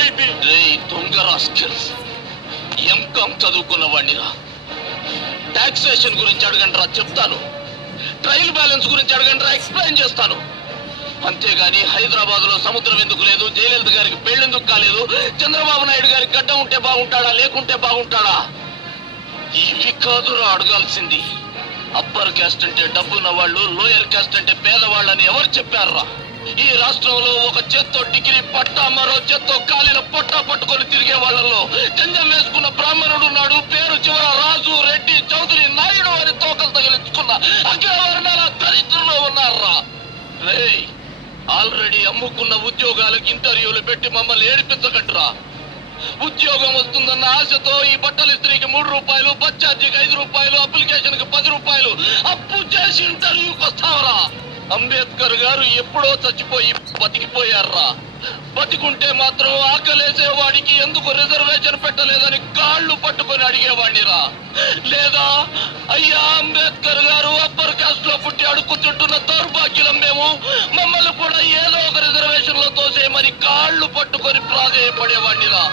అయిపోయింది. దొంగ rascals, MCom చదువుకున్న వాడినిరా. టాక్సేషన్ గురించి అడగండిరా, చెప్తాను. ట్రయల్ బ్యాలెన్స్ గురించి అడగండిరా, ఎక్స్ప్లెయిన్ చేస్తాను. అంతేగాని హైదరాబాద్ లో సముద్రం ఎందుకు లేదు, జయలలిత గారికి పెళ్ళెందుకు కాలేదు, చంద్రబాబు నాయుడు గారికి గడ్డ ఉంటే బాగుంటాడా లేకుంటే బాగుంటాడా, ఇవి కాదురా అడగాల్సింది. అప్పర్ క్యాస్ట్ అంటే డబ్బున్న వాళ్ళు, లోయర్ క్యాస్ట్ అంటే పేదవాళ్ళని ఎవరు చెప్పారా? ఈ రాష్ట్రంలో ఒక చేత్తో డిగ్రీ పట్టా, మరో చేత్తో కాలిన పొట్టా పట్టుకొని తిరిగే వాళ్ళలో జంజం వేసుకున్న బ్రాహ్మణుడు ఉన్నాడు. పేరు చివర రాజు, రెడ్డి, చౌదరి, నాయుడు అని తోకలు తగిలించుకున్న అగ్రవర్ణాల దరిద్రంలో ఉన్నారా? ఆల్రెడీ అమ్ముకున్న ఉద్యోగాలకు ఇంటర్వ్యూలు పెట్టి మమ్మల్ని ఏడిపించకంటురా. ఉద్యోగం వస్తుందన్న ఆశతో ఈ బట్టల ఇస్త్రీకి 3 రూపాయలు, బస్ ఛార్జీకి 5 రూపాయలు, అప్లికేషన్ కి 10 రూపాయలు అప్పు చేసి ఇంటర్వ్యూకి వస్తావరా? అంబేద్కర్ గారు ఎప్పుడో చచ్చిపోయి బతికిపోయారా? బతికుంటే మాత్రం ఆకలేసే వాడికి ఎందుకు రిజర్వేషన్ పెట్టలేదని కాళ్ళు పట్టుకొని అడిగేవాడినిరా. లేదా అయ్యా అంబేద్కర్ గారు అప్పర్ కాస్ట్ లో పుట్టి అడుక్కుతుంటున్న దౌర్భాగ్యులం మేము, మమ్మల్ని కూడా ఏదో ఒక రిజర్వేషన్ లో తోసేయమని కాళ్ళు పట్టుకొని ప్రాధేయపడేవాడినిరా.